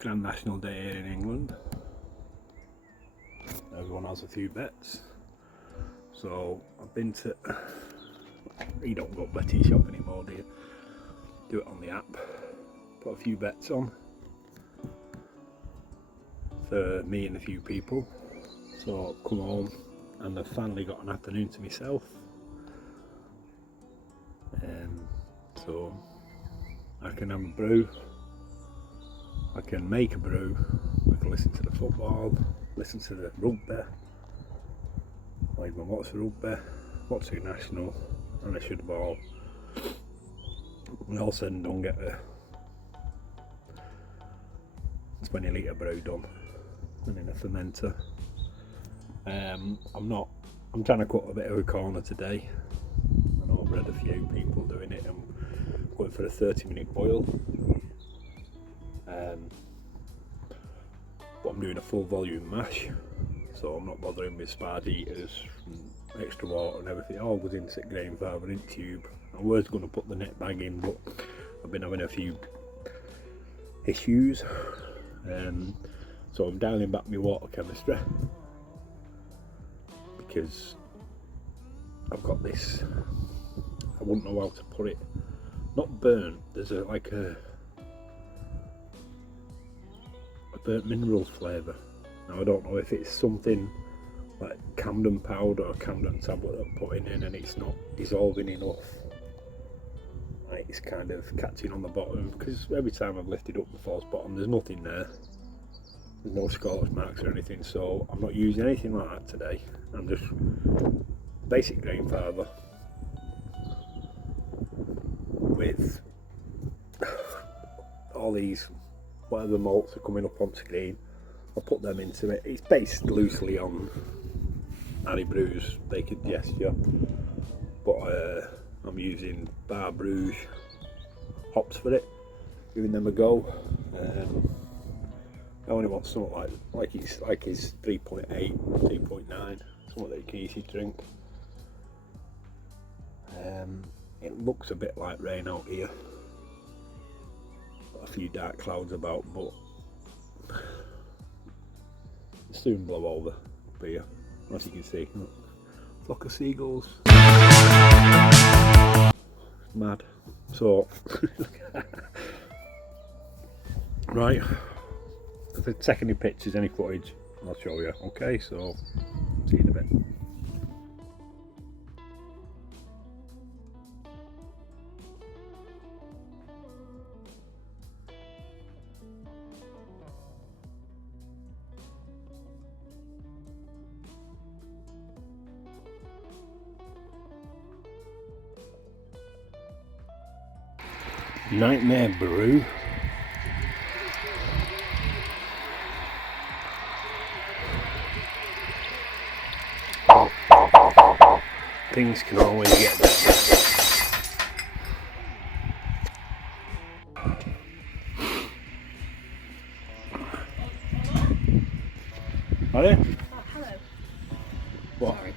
Grand National Day here in England. Everyone has a few bets. So I've been to, you don't go betting shop anymore, do you? Do it on the app. Put a few bets on for me and a few people. So I've come home and I've finally got an afternoon to myself. So I can have a brew, I can make a brew, I can listen to the football, listen to the rugby, or even watch the rugby, watch the national, and I should have all. And all said and done, get a 20 litre brew done and in a fermenter. I'm trying to cut a bit of a corner today. I know I've read a few people doing it. I'm going for a 30-minute boil. But I'm doing a full volume mash, so I'm not bothering with sparge eaters and extra water and everything. It all goes into grain fibre in tube. I was going to put the net bag in, but I've been having a few issues, so I'm dialing back my water chemistry because I've got this, I wouldn't know how to put it, not burnt, there's a burnt mineral flavour. Now I don't know if it's something like Camden powder or Camden tablet that I'm putting in and it's not dissolving enough. Like it's kind of catching on the bottom, because every time I've lifted up the false bottom there's nothing there. There's no scorch marks or anything, so I'm not using anything like that today. I'm just basic grain fibre with all these whatever malts are coming up on screen. I'll put them into it. It's based loosely on Harry Brew's Baked Gesture, but I'm using Bar Brew hops for it, giving them a go. I only want something like his 3.8, 3.9, something that you can easily drink. It looks a bit like rain out here. Got a few dark clouds about, but it'll soon blow over up here, as you can see. Look, flock of seagulls. Mad. So, right. If I take any pictures, any footage, I'll show you. Okay, so see you in a bit. Nightmare Brew. Things can always get better. Are they? Oh, hello. What? Sorry.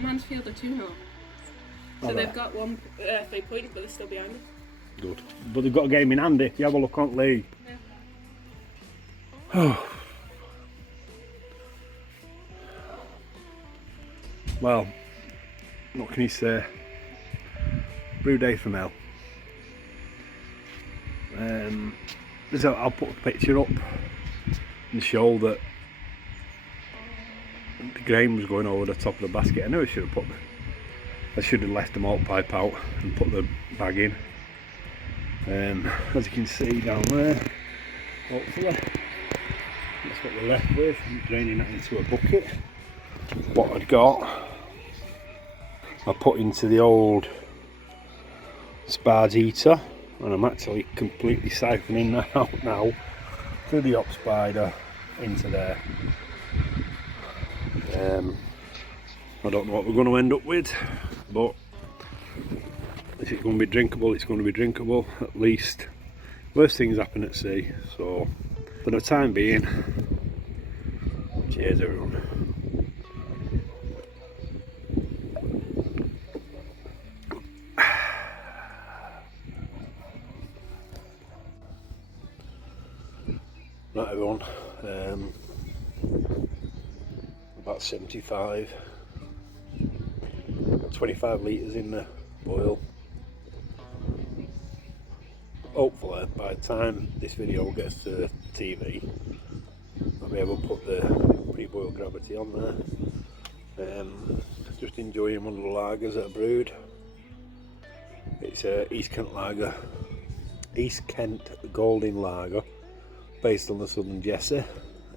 Mansfield are 2-0. So they've got 3 points, but they're still behind us. Good. But they've got a game in hand. If you have a look on league. Yeah. Well, what can you say? Brew day for Mel. So I'll put a picture up and show that the grain was going over the top of the basket. I know I should have left the malt pipe out and put the bag in. As you can see down there, hopefully that's what we're left with. I'm draining that into a bucket. What I'd got, I put into the old sparge eater, and I'm actually completely siphoning that out now through the op spider into there. I don't know what we're going to end up with, but if it's going to be drinkable, it's going to be drinkable. At least worst things happen at sea, so for the time being, cheers everyone. everyone. About 75. Got 25 litres in the boil. Hopefully by the time this video gets to TV, I'll be able to put the pre-boiled gravity on there. Just enjoying one of the lagers that I brewed. It's a East Kent Golden Lager, based on the Southern Jesse.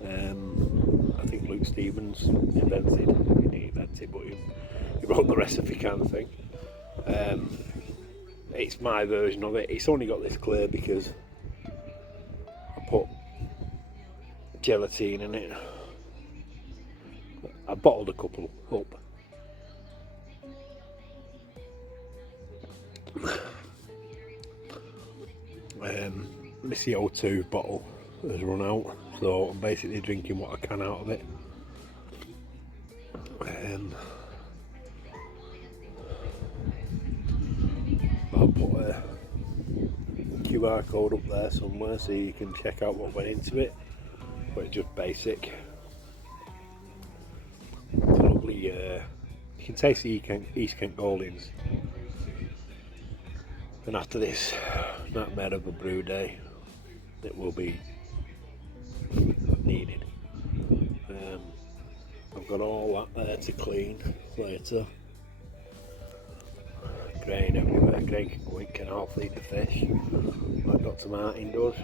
I think Luke Stevens invented, but he wrote the recipe kind of thing. It's my version of it. It's only got this clear because I put gelatine in it. I bottled a couple up. My CO2 bottle has run out, so I'm basically drinking what I can out of it. I'll put a QR code up there somewhere so you can check out what went into it, but it's just basic. It's a lovely, you can taste the East Kent Goldings. And after this nightmare of a brew day, it will be needed. I've got all that there to clean later. Grain everywhere. Grain can go in canal feed the fish, like Dr. Martin does.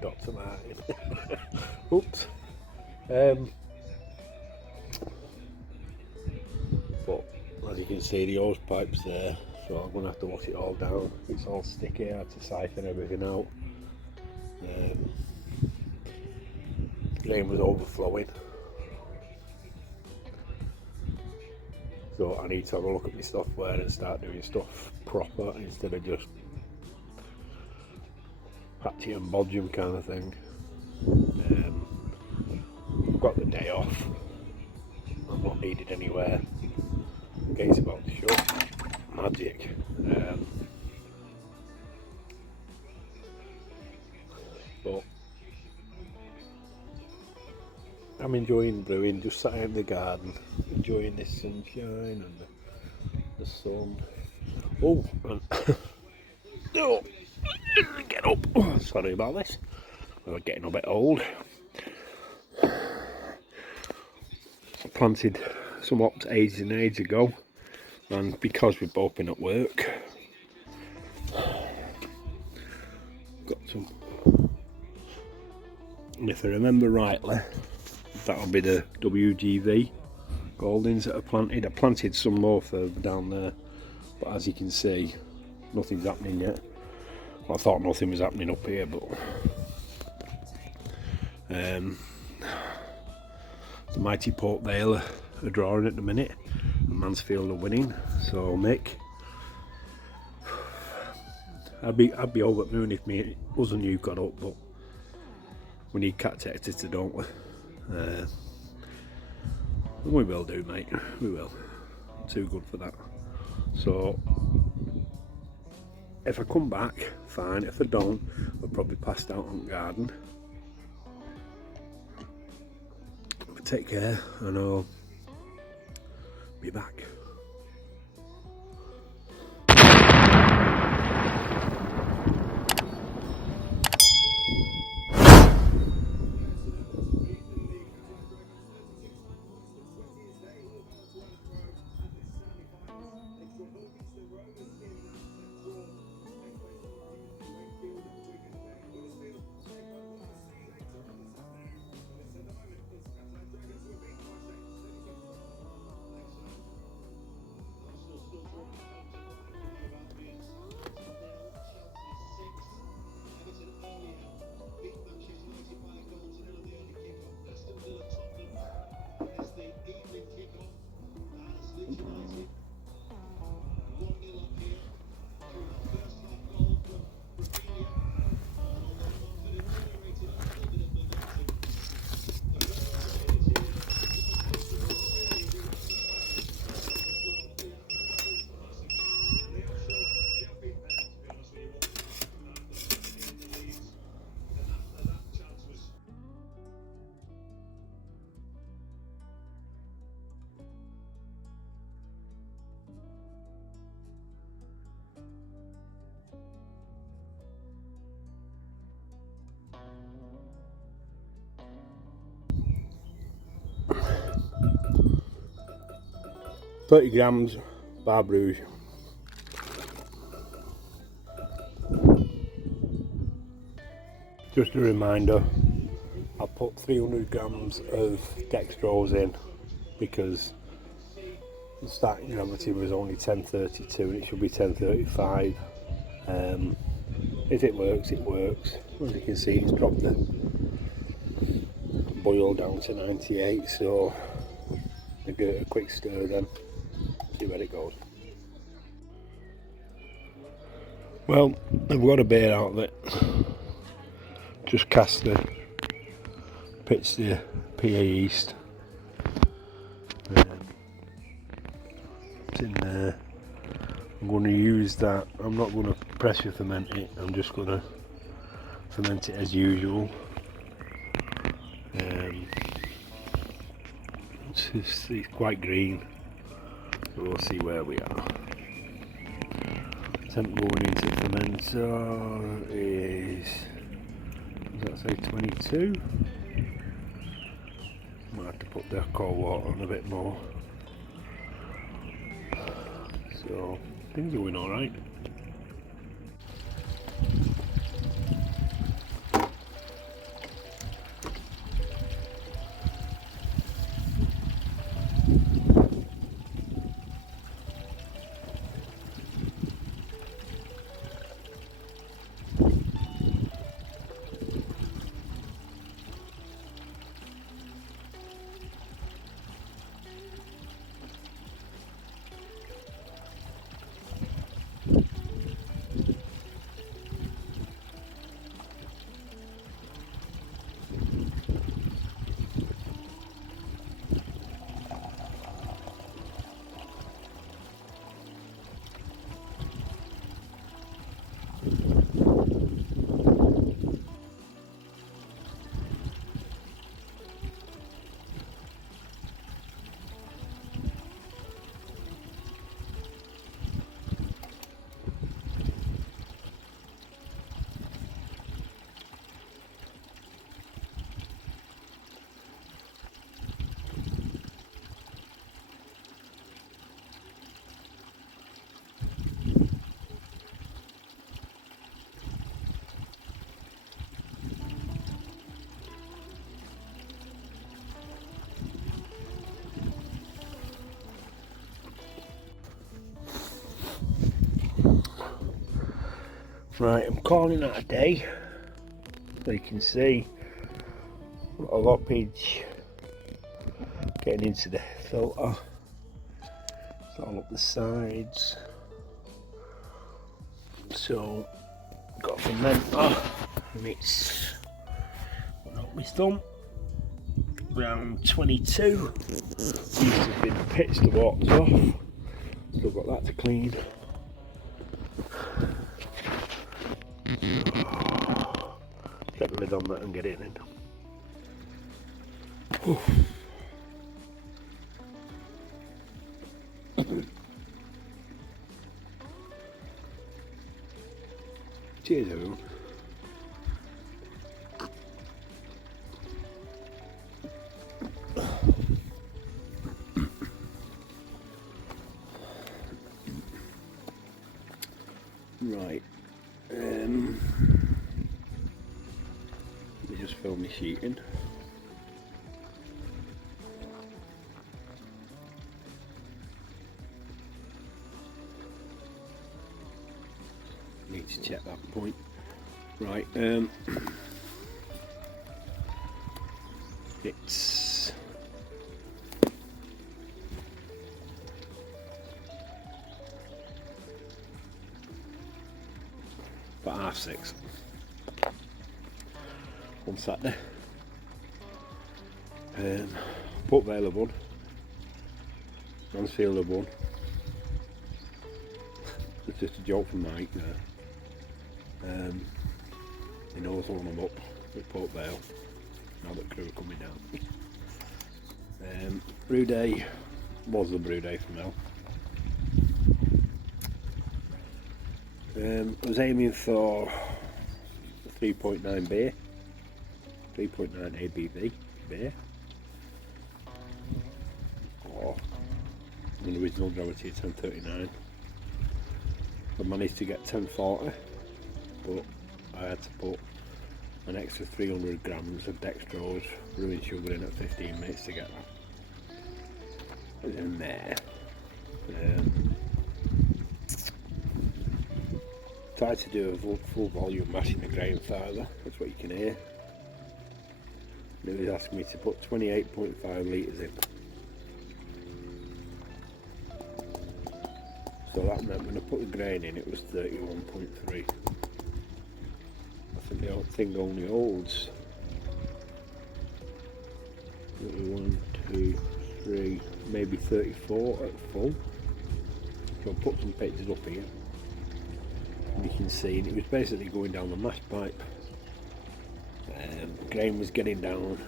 Dr. Martin. Oops. But as you can see, the hose pipe's there, so I'm going to have to wash it all down. It's all sticky. I had to siphon everything out. Grain was overflowing, so I need to have a look at my software and start doing stuff proper instead of just patchy and bodgem kind of thing. I've got the day off. I'm not needed anywhere. Gate's about to shut. Magic. But I'm enjoying brewing, just sat out in the garden, enjoying this sunshine and the sun. Oh, and oh, get up. Oh, sorry about this. We're getting a bit old. I planted some hops ages and ages ago, and because we've both been at work, got some. And if I remember rightly, that'll be the WGV Goldings that I planted. I planted some more further down there, but as you can see, nothing's happening yet. Well, I thought nothing was happening up here, but the mighty Port Vale are drawing at the minute, and Mansfield are winning. So Mick, I'd be over the moon if me wasn't you got up, but we need cat detector, don't we? We will do, mate. We will. Too good for that. So if I come back, fine. If I don't, I'll probably passed out on the garden. But take care, and I'll be back. 30 grams bar brew. Just a reminder, I put 300 grams of dextrose in because the starting gravity was only 1032 and it should be 1035. If it works, it works. As you can see, it's dropped the boil down to 98, so I give it a quick stir then, see where it goes. Well, I've got a beer out of it. Just cast the pitch the PA yeast. It's in there. I'm going to use that. I'm not going to pressure ferment it. I'm just going to ferment it as usual. It's quite green, so we'll see where we are. Temp going into fermenter is, does that say 22? Might have to put the cold water on a bit more. So things are going alright. Right, I'm calling that a day. So you can see a lot of loppage getting into the filter. It's all up the sides. So got a fermenter and it's not my thumb. Round 22. These have been pitched, the water's off. Still got that to clean. Get the lid on that and get it in. Cheers everyone. Right, let me just fill my sheet in. Need to check that point. Right, it's about 6:30 on Saturday. Put Vale one, Mansfield one. It's just a joke from Mike there. He knows one I'm up at Port Vale now that crew are coming down. Brew day was the brew day for Mel. I was aiming for 3.9 beer, 3.9 ABV beer, or an original gravity of 1039. I managed to get 1040, but I had to put an extra 300 grams of dextrose brewing sugar in at 15 minutes to get that in there. Tried to do a full volume mashing the grain further, that's what you can hear. It was asking me to put 28.5 litres in. So that meant when I put the grain in, it was 31.3. I think the thing only holds 1, 2, 3, maybe 34 at full. So I'll put some pictures up here. And you can see it was basically going down the mash pipe. Grain was getting down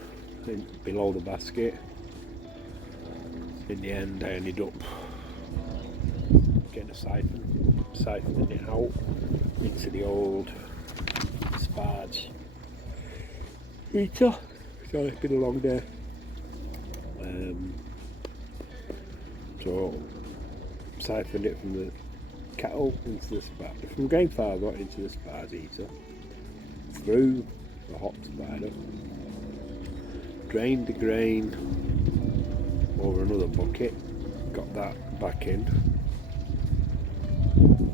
below the basket. In the end, I ended up getting a siphoning it out into the old sparge heater. Sorry, it's been a long day. So siphoned it from the kettle into the sparge, from grain father into the sparge heater, through the hop spider, drained the grain over another bucket, got that back in,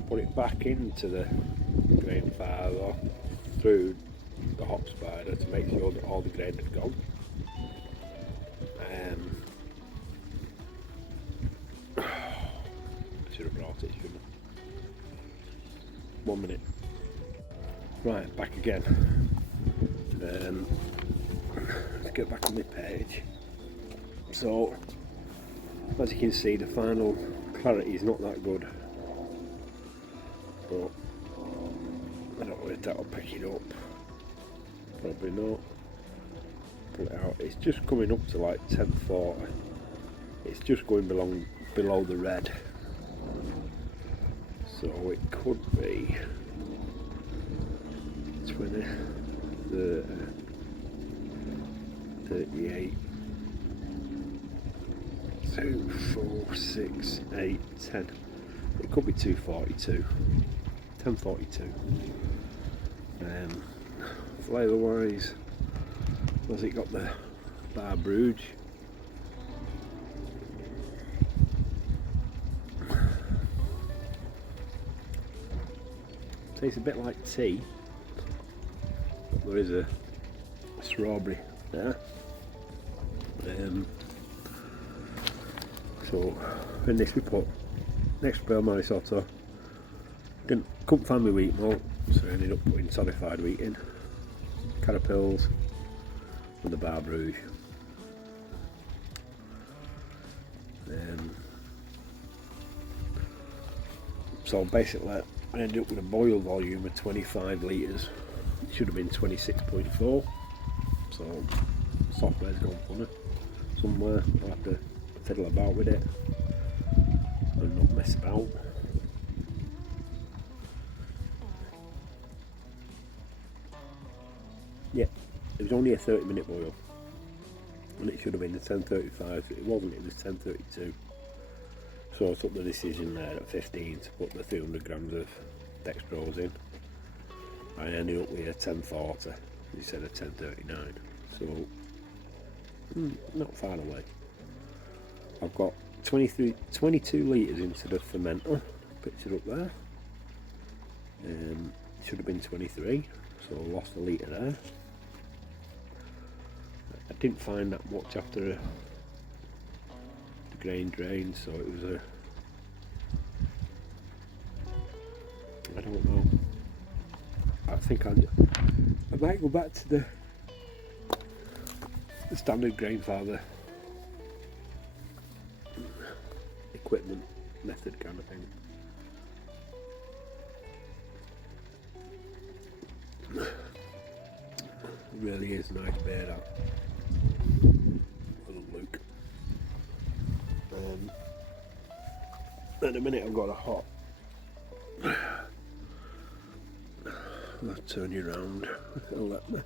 put it back into the grain father through the hop spider to make sure that all the grain had gone. I should have brought it, shouldn't I? 1 minute. Right, back again. Let's get back on my page. So, as you can see, the final clarity is not that good. But I don't know if that'll pick it up. Probably not. Pull it out. It's just coming up to like 1040. It's just going below the red. So it could be 20, 30, 38, 2, 4, 6, 8, 10. It could be 242. 1042. Flavour wise, has it got the bar brewed? Tastes a bit like tea, but there is a strawberry there. So in this we put next Brew risotto. Couldn't find my wheat malt, so I ended up putting solidified wheat in, caterpillars, and the bar brewed. So basically I ended up with a boil volume of 25 litres. It should have been 26.4. So software's gone funny somewhere. I'll have to fiddle about with it and not mess about. Yeah, it was only a 30-minute boil and it should have been the 10:35. It wasn't, it was 10:32. So I took the decision there at 15 to put the 300 grams of dextrose in. I ended up with a 1040 instead of 1039. So not far away. I've got 22 litres into the fermenter, pictured up there. Should have been 23, so I lost a litre there. I didn't find that much after the grain drained, so it was I don't know. I think I might go back to the standard grain father equipment method kind of thing. It really is nice beer, that. Luke. At the minute I've got a hot. I'll turn you around. It'll let me.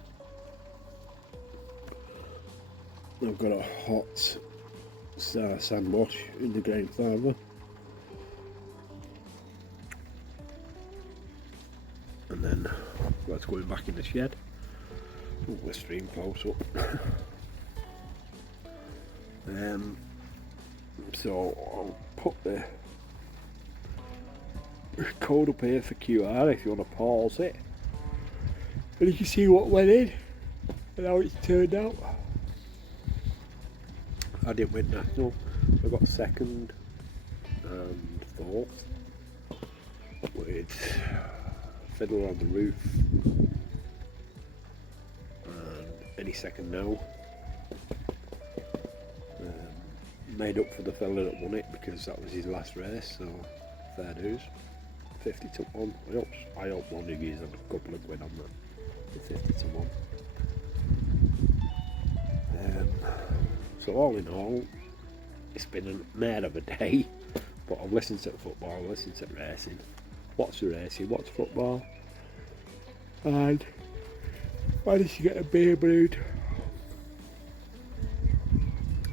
I've got a hot sand wash in the grandfather. And then let's go back in the shed. Oh, the stream close up. So I'll put the code up here for QR if you want to pause it. And you can see what went in and how it's turned out. I didn't win national. I got second and fourth with Fiddler on the Roof and Any Second Now. Made up for the fella that won it because that was his last race, so fair dues. 50 to 1. I hope one of you had a couple of quid on that. 50 to 1. So all in all, it's been a mare of a day, but I've listened to football, I've listened to racing, watched the racing, watched football, and managed to get a beer brewed.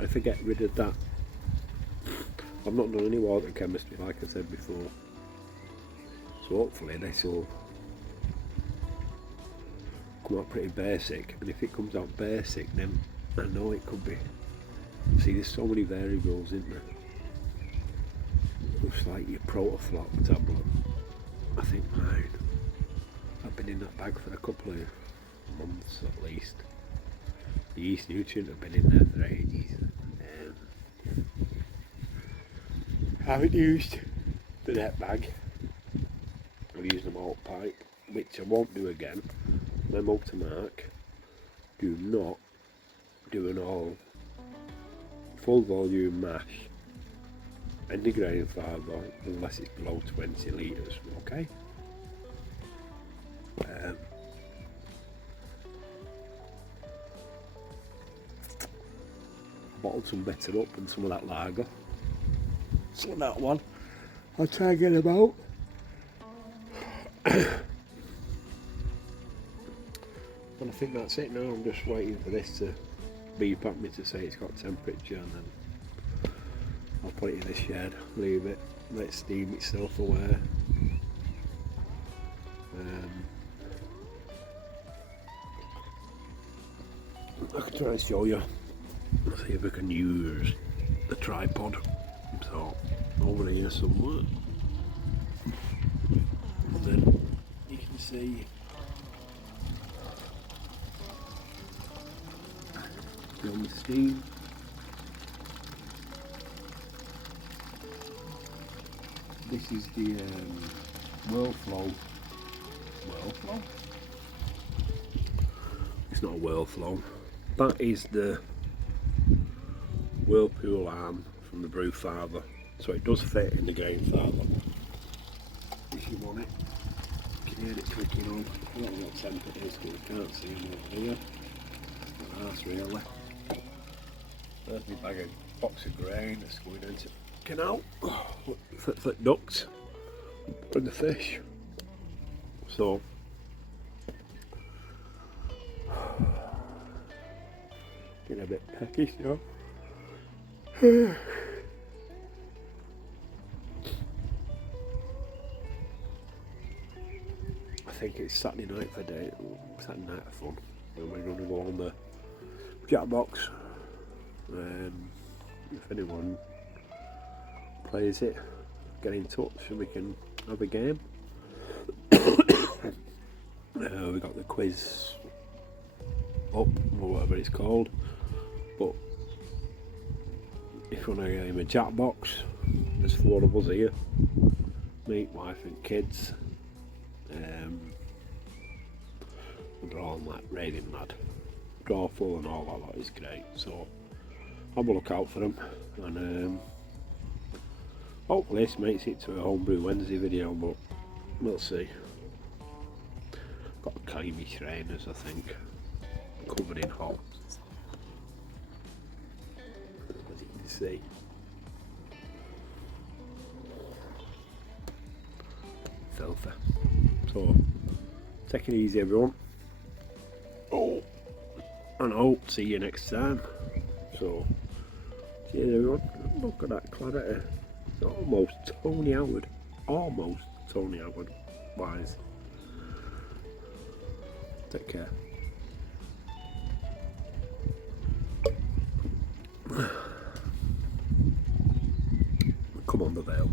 If I get rid of that, I've not done any water chemistry like I said before, so hopefully this will come out pretty basic, and if it comes out basic then I know it could be. See, there's so many variables, isn't there? Looks like your Protoflop tablet. I think mine, I've been in that bag for a couple of months at least. The yeast nutrient have been in there for ages. I haven't used the net bag. I've used the malt pipe, which I won't do again. Memo to Mark, do not do an all full volume mash in the grandfather unless it's below 20 litres, okay? Bottled some better up and some of that lager. So that one, I'll try and get them out. And I think that's it now. I'm just waiting for this to beep at me to say it's got temperature, and then I'll put it in the shed, leave it, let it steam itself away. I can try and show you. See if I can use the tripod. So over here somewhere, and then you can see on the steam. This is the whirlflow. Whirlflow? It's not a whirlflow. That is the whirlpool arm from the Brew Father, so it does fit in the grandfather if you want it. You can hear it clicking on. I don't know what temp it is because I can't see them over here. That's really. There's my bag of box of grain that's going into the canal. Flip ducks and the fish. So getting a bit peckish now. I think it's Saturday night for Saturday night of fun. And we're going to go on the Jackbox. If anyone plays it, get in touch and we can have a game. We got the quiz up, or whatever it's called. But if you want to game a Jackbox, there's 4 of us here. Me, wife and kids. They're all like raving mad. Drawful and all that lot is great. So have a look out for them, and hopefully this makes it to a Homebrew Wednesday video, but we'll see. Got creamy trainers, I think, covered in hops, as you can see. Filthy. So take it easy, everyone. And I hope to see you next time. So See everyone, look at that clarity. It's almost Tony Howard. Almost Tony Howard wise. Take care. Come on, the Vale.